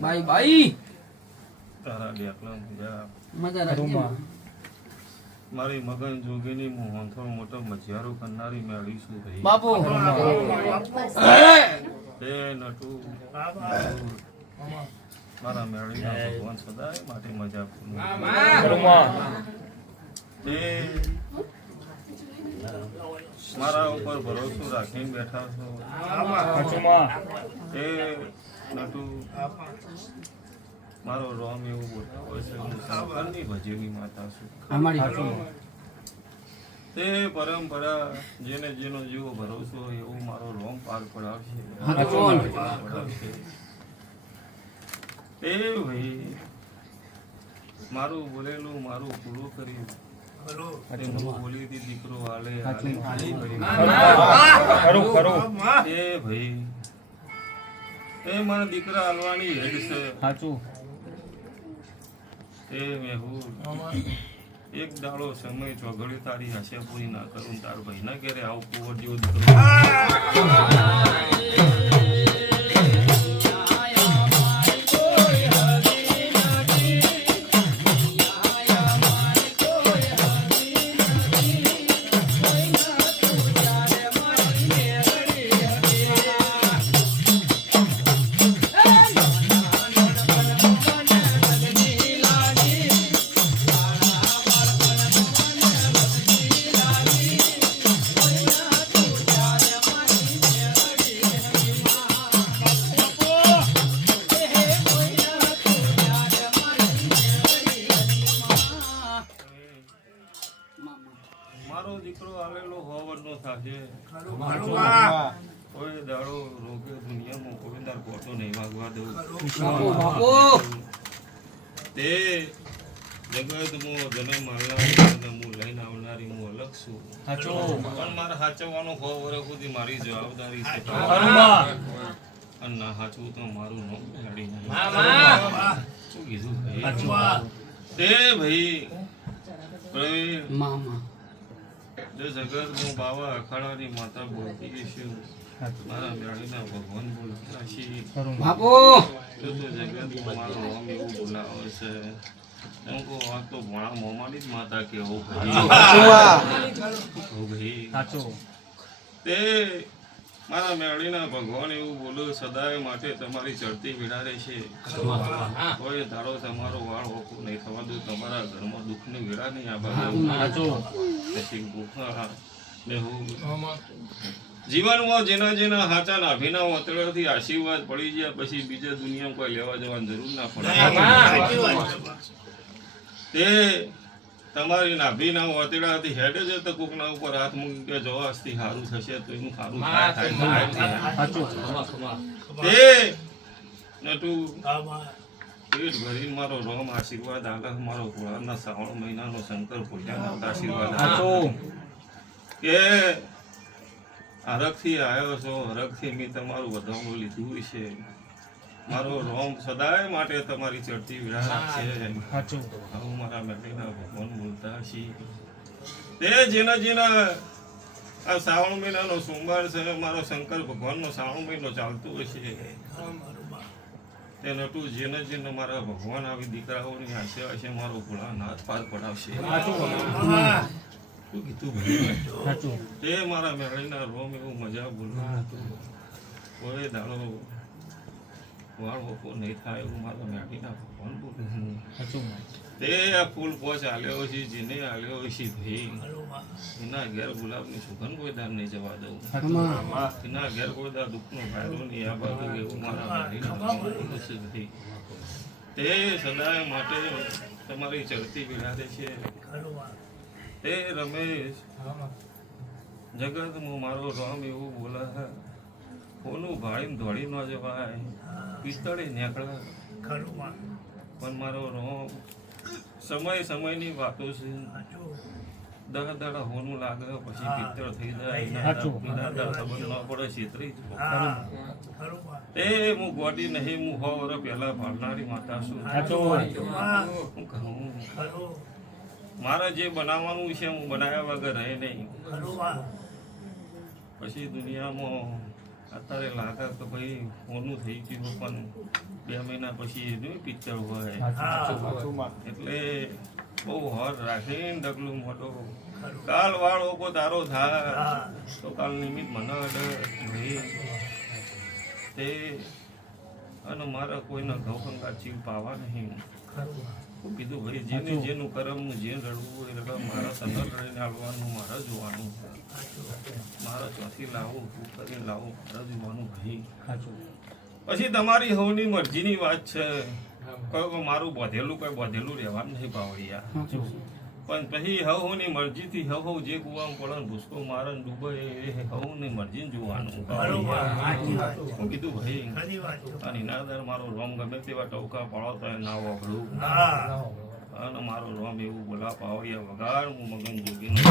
બાઈ બાઈ તારા બેકલા મજા મજા રાખજે મારી મગન જોગીની હું હોંથો મોટો મજિયારો કરનારી મેળવી છું ભાઈ બાપુ એ નટુ મારા મેળવીના ભગવાન સદાય માટે મજા તે મારા ઉપર ભરોસો રાખીને બેઠા છો એ નટુ મારો રોમ એવું બોલતો હોય છે હું શંકરની ભજેવી માતા છું તે પરંપરા જેને જેનો જેવો ભરોસો હોય એવું મારો રોમ પાર પડાવશે એ ભાઈ મારું બોલેલું મારું પૂરું કર્યું બોલી હતી દીકરો હાલે એ ભાઈ એ મારા દીકરા હાલવાની હેડ છે એ મેહુલ એક દાડો સમય ચોઘડી તારી આશા પૂરી ના કરું તાર ભાઈ ના ઘેરે આવું કુંવર જેવો દીકરો મારો દીકરો આવેલો હોવરનો થાશે કોઈ દાડો રોગે દુનિયામાં કોઈ દાર કોટો નહીં વાગવા દઉં તે જગતમાં જન્મ આલનારી હું લઈને આવનારી હું અલગ છું પણ મારે સાચવવાનો હોવર સુધી મારી જવાબદારી છે અને ના સાચવું તો મારું નામ ગાડી નહીં શું કીધું ભાઈ તે ભાઈ મામા જો જગત હું બાવા અખાડાની માતા બોલતી છું મારા મેળીના ભગવાન બોલતા છે બાપુ જો તો જગત મારો નામ એવું બોલાવે છે એમ કહું આ તો ભણા મોમાની જ માતા કેવું ભાઈ તે મારા મેળીના ભગવાન એવું બોલો સદાય માટે તમારી ચડતી વિડારે છે કોઈ ધારો તમારો વાળ હોકો નહીં થવા દો તમારા ઘરમાં દુઃખની વિડા નહીં આ જીવનમાં જેના જેના હાચા નાભીના વતળેથી આશીર્વાદ પડી ગયા પછી બીજા દુનિયામાં કોઈ લેવા જવાની જરૂર ના પડે તે તમારી નાભીના વતેડાથી હેડે છે તો કોકના ઉપર હાથ મૂકી કે જો આજથી સારું થશે તો એનું સારું તે નટુ પેટ ભરીને મારો રોમ આશીર્વાદ આલે મારો ભોળાના શ્રાવણ મહિનાનો શંકર ભોળાનાથ આશીર્વાદ કે હરખથી આવ્યો છો હરખથી મેં તમારું વધામણું લીધું છે મારો રોમ સદાય માટે તમારી ચડતી વિડા છે હું મારા મેળીના ભગવાન બોલતા છીએ તે જેના જેના આ શ્રાવણ મહિનાનો સોમવાર છે મારો શંકર ભગવાનનો શ્રાવણ મહિનો ચાલતો હશે તે નટુ જેને જેને મારા ભગવાન આવી દીકરાઓની આશા હશે મારો ભોળાનાથ પાર પડાવશે શું કીધું ભાઈ તે મારા મેળીના રોમ એવું મજા બોલવા કોઈ દાડો વાળ વપો નહીં થાય એવું મારા મેળીના ભગવાન બોલે તે આ ફૂલ પોચ આલ્યો છે જેને આલ્યો છે ભાઈ એના ઘેર ગુલાબની સુગંધ કોઈ દાર નહીં જવા દઉં એના ઘેર કોઈ દાર દુઃખનો ફાયદો નહીં આ બાજુ એવું મારા મેળીના ભગવાન બોલે છે ભાઈ તે સદાય માટે તમારી ચડતી વિરાદે છે તે રમેશ જગતમાં મારો રામ એવું બોલા કોનું ભાળીને દોડી ન જવાય પિત્તળે નીકળે પણ મારો રોમ સમય સમયની વાતો છે દડા દડા હોનું લાગે પછી પિત્તળ થઈ જાય ખબર ન પડે છેતરી તે હું ગોડી નહીં હું 100 વર્ષ પહેલા ભાળનારી માતા છું હું કહું મારા જે બનાવવાનું છે હું બનાવ્યા વગર રહે નહીં પછી દુનિયામાં અત્યારે લાગે કે ભાઈ ઓનું થઈ ગયું પણ 2 મહિના પછી એનું પિક્ચર હોય એટલે બહુ હર રાખીને ડગલું મોટો કાલ વાળો કો તારો થાય તો કાલ નિમિત્ત મને ભાઈ તે અને મારા કોઈના ઘઉં ચીવ પાવા નહીં કીધું ભાઈ જેને જેનું કરમનું જે રડવું હોય રડવા મારા તને રડીને હાલવાનું મારે જોવાનું મારા ચોથી લાવું તું કરીને લાવું મારે જોવાનું ભાઈ પછી તમારી હવની મરજીની વાત છે કહો મારું બોધેલું કઈ બોધેલું રહેવાનું નહીં પાવડિયા પણ પછી હવની મરજીથી હવ જે કુવામાં પડે ભૂસકો મારે ડૂબે એ હવની મરજીને જોવાનું હું કીધું ભાઈ અને નાદર મારો રોમ ગમે તેવા ટોકા પાડો તો ના વાપરું અને મારો રોમ એવું બોલા પાવડિયા વગાડ હું મગન જોગીનો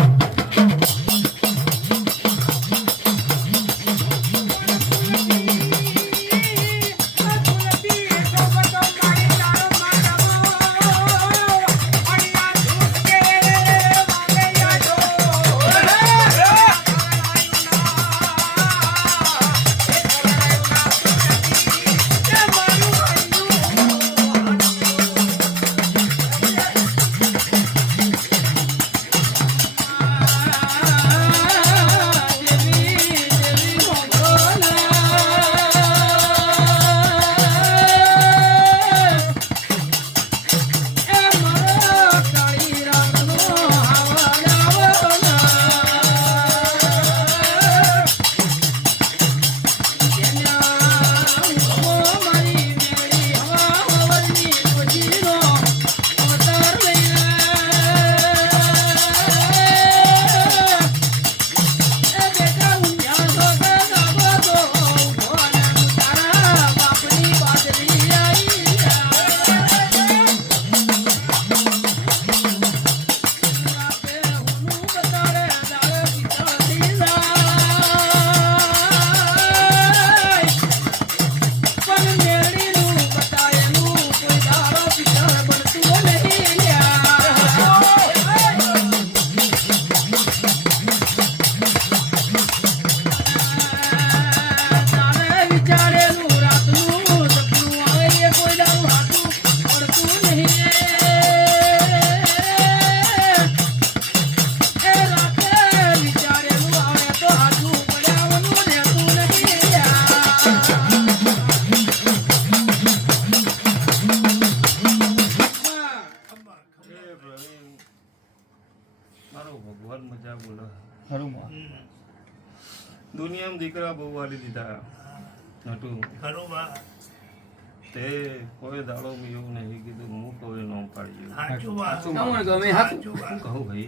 ભગવાન મજા બોલે દુનિયામાં દીકરા બહુ વાલી દીધા નટુ તે કોઈ દાડો મેં એવું નહીં કીધું હું કોઈ નામ પાડી કહું ભાઈ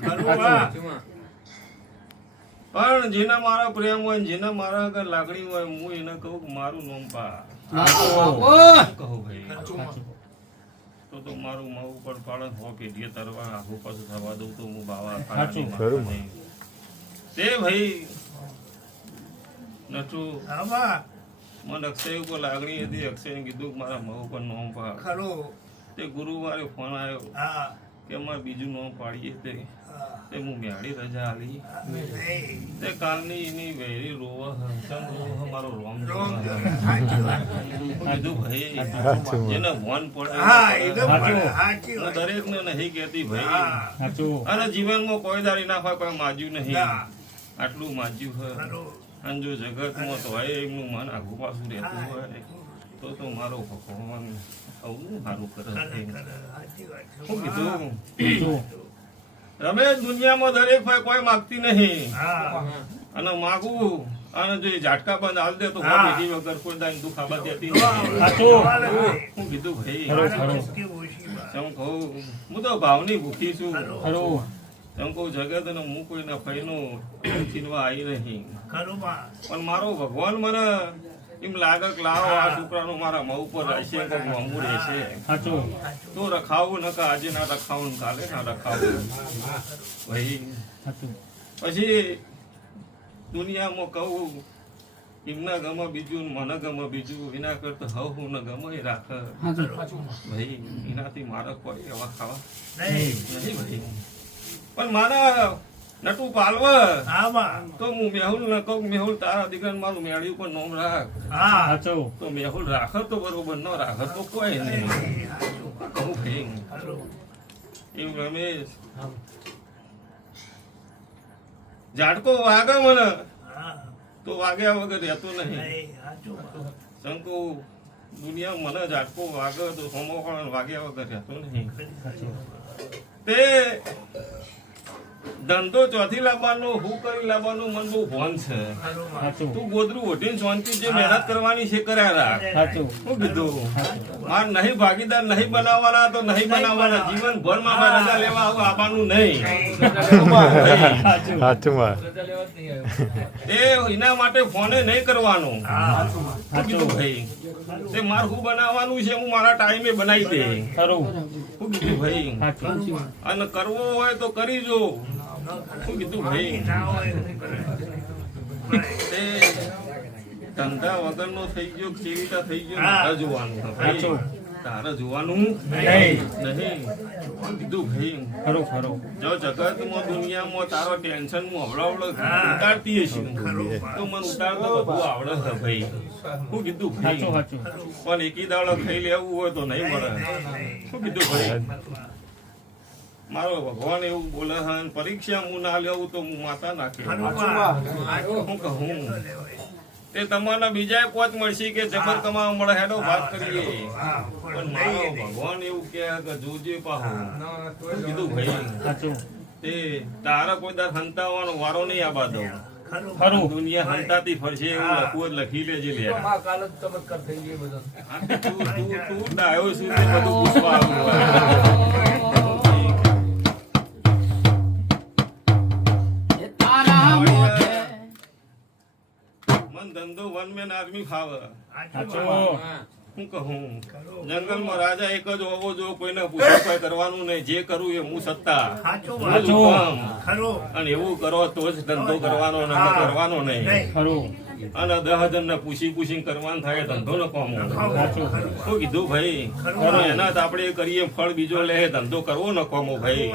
પણ જેના મારા પ્રેમ હોય જેના મારા આગળ લાગણી હોય હું એને કહું મારું નામ પા કહું ભાઈ તો મારું માવું પર પાડત હો કે જે તરવા આખું પાછું થવા દઉં તો હું બાવા તે ભાઈ નટુ મને અક્ષય ઉપર લાગણી હતી અક્ષયને કીધું મારા મા ઉપર નોમ પા તે ગુરુવારે ફોન આવ્યો કે અમારે બીજું નોમ પાડીએ તે હું મેળી રજા આલી તે કાલની એની વહેરી રોવા મારો રોમ કીધું ભાઈ જેને મન પડે દરેક ને નહીં કેતી ભાઈ અને જીવનમાં કોઈ દારી ના હોય કોઈ માજ્યું નહીં આટલું માજ્યું હોય અને જો જગતમાં તો હોય એમનું મન આઘું પાછું રહેતું હોય તો મારો ભગવાન આવું સારું કરે શું કીધું રમેશ દુનિયામાં દરેક ભાઈ કોઈ માગતી નહીં અને માગવું અને જો ઝાટકા બંધ હાલ દે તો બીજી વગર કોઈ દાન દુખાવા દેતી હું કીધું ભાઈ એમ કહું હું તો ભાવની ભૂખી છું એમ કહું જગત અને હું કોઈના ભાઈનું ચીનવા આવી નહીં પણ મારો ભગવાન મને એમ લાગે લાવો આ છોકરાનો મારા મા ઉપર રહેશે કે મામું રહેશે તો રખાવું નકા આજે ના રખાવું કાલે ના રખાવું ભાઈ પછી દુનિયામાં કહું એમના ગમે બીજું મને ગમે બીજું એના કરતા હું ને ગમે એ રાખે ભાઈ એનાથી મારે કોઈ એવા ખાવા નહીં ભાઈ પણ મારા નટુ પાલવ તો હું મેહુલ ન કહું મેહુલ તારા દીકરાને મારું મેળ્યું પણ નોમ રાખ સાચું તો મેહુલ રાખે તો બરોબર ન રાખે તો કોઈ નહીં કહું ભાઈ એવું રમેશ ઝાટકો વાગે મને તો વાગ્યા વગર રહેતો નહીં શંકુ દુનિયા મને ઝાટકો વાગે તો સોમો પણ વાગ્યા વગર રહેતો નહીં તે ધંધો ચોથી લાવવાનો હું કરી લાવવાનું મન બહુ ભોન છે તું ગોદરું ઓઢીને શાંતિ જે મહેનત કરવાની છે કર્યા રાખ શું કીધું માર નહીં ભાગીદાર નહીં બનાવવાના તો નહીં બનાવવાના જીવન ભર માં રજા લેવા આવું આવવાનું નહીં એ એના માટે ફોને નહીં કરવાનો શું કીધું ભાઈ તે માર હું બનાવવાનું છે હું મારા ટાઈમે બનાવી દે શું કીધું ભાઈ અને કરવો હોય તો કરી જો શું કીધું ભાઈ ધંધા વગર નો થઈ ગયો ચેવીતા થઈ ગયો તારે જોવાનું તારે જોવાનું નહીં કીધું ભાઈ ખરો ખરો જો જગતમાં દુનિયામાં તારો ટેન્શન હું હવળો ઉતારતી હશું તો મને ઉતારતો બધું આવડે છે ભાઈ શું કીધું ભાઈ પણ એકી દાડો ખાઈ લેવું હોય તો નહીં મળે શું કીધું ભાઈ મારો ભગવાન એવું બોલે છે પરીક્ષા હું ના લેવું તો હું માતા નાખી હું કહું તે તમારા બીજા પોચ મળશે કે જબર કમાવા મળે હેડો વાત કરીએ પણ મારો ભગવાન એવું કે જોજે પાહો કીધું ભાઈ તે તારા કોઈ દર હંતાવાનો વારો નહીં આબા દઉં ખરું દુનિયા હંતાતી ફરશે એવું લખવું લખી લેજે લે તું ડાયો શું બધું પૂછવા આવ્યું ધંધો વન મેન આદમી ફાવે હું કહું જંગલમાં રાજા એક જ હોવો જો કોઈને પૂછા કરવાનું નહીં જે કરવું એ હું સત્તા અને એવું કરો તો જ ધંધો કરવાનો કરવાનો નહીં અને 10 ને પૂછી કરવાનું થાય ધંધો ન કામ શું કીધું ભાઈ એના આપણે કરીએ ફળ બીજો લે ધંધો કરવો ન કામો ભાઈ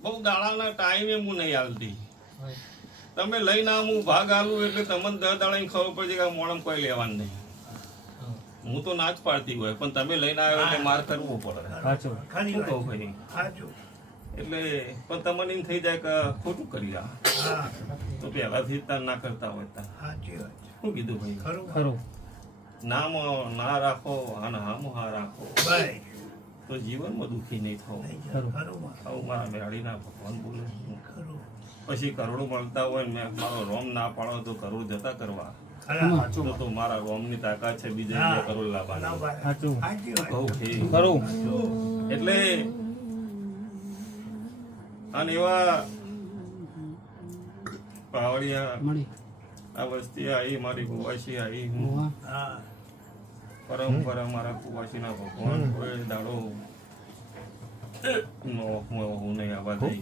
બહુ દાડાના ટાઈમે હું નહીં આવતી તમે લઈને હું ભાગ આલું એટલે તમને 10 દાડા ખબર પડશે કે મોડમ કોઈ લેવાનું નહીં હું તો ના જ પાડતી હોય પણ તમે લઈને આવ્યો એટલે માર કરવું પડે એટલે પણ તમને એમ થઈ જાય કે ખોટું કરી આ તો પહેલાથી જ ના કરતા હોય શું કીધું ભાઈ નામ ના રાખો અને હામ હા રાખો તો જીવનમાં દુઃખી નહીં થવું આવું મારા મેળીના ભગવાન બોલે પછી કરોડો મળતા હોય મેં મારો રોમ ના પાડો તો કરોડ જતા કરવા તો મારા રોમ ની તાકાત છે બીજા 2 કરોડ લાવવાની એટલે અને એવા પાવડિયા આ વસ્તી આવી મારી કુવાસી આવી પરંપરા મારા કુવાસીના ભગવાન કોઈ દાડો નો હું નહીં આવા દઈ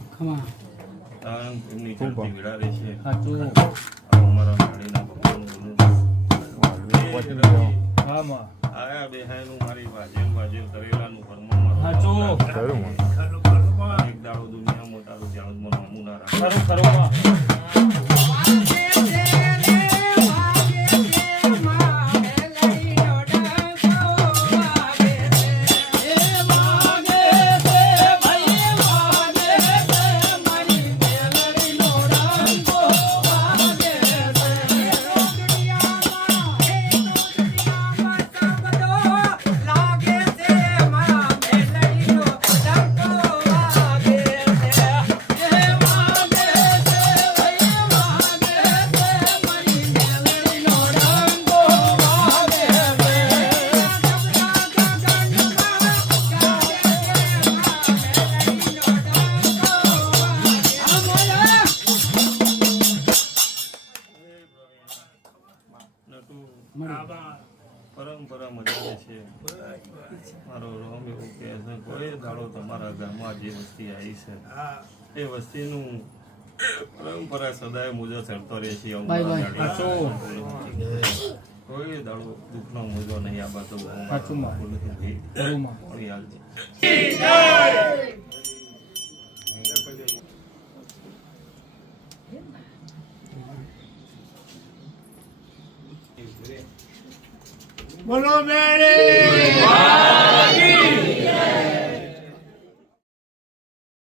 એમની ચડતી વિડાડે છે મારા ગાડીના ભગવાન આયા બેહાયનું મારી વાજેલ કરેલાનું કર્મ એક દાડો દુનિયામાં તારું જ્યાં નામું ના રાખે પરંપરા મજાની છે. મારો રોમ એવું કહે છે કોઈ દાડો તમારા ગામમાં જે વસ્તી આવી છે એ વસ્તીનું પરંપરા સદાય મુજબ ચડતો રહે છે. કોઈ દાડો દુઃખનો મુજો નહીં આ બધું બોલો મેળી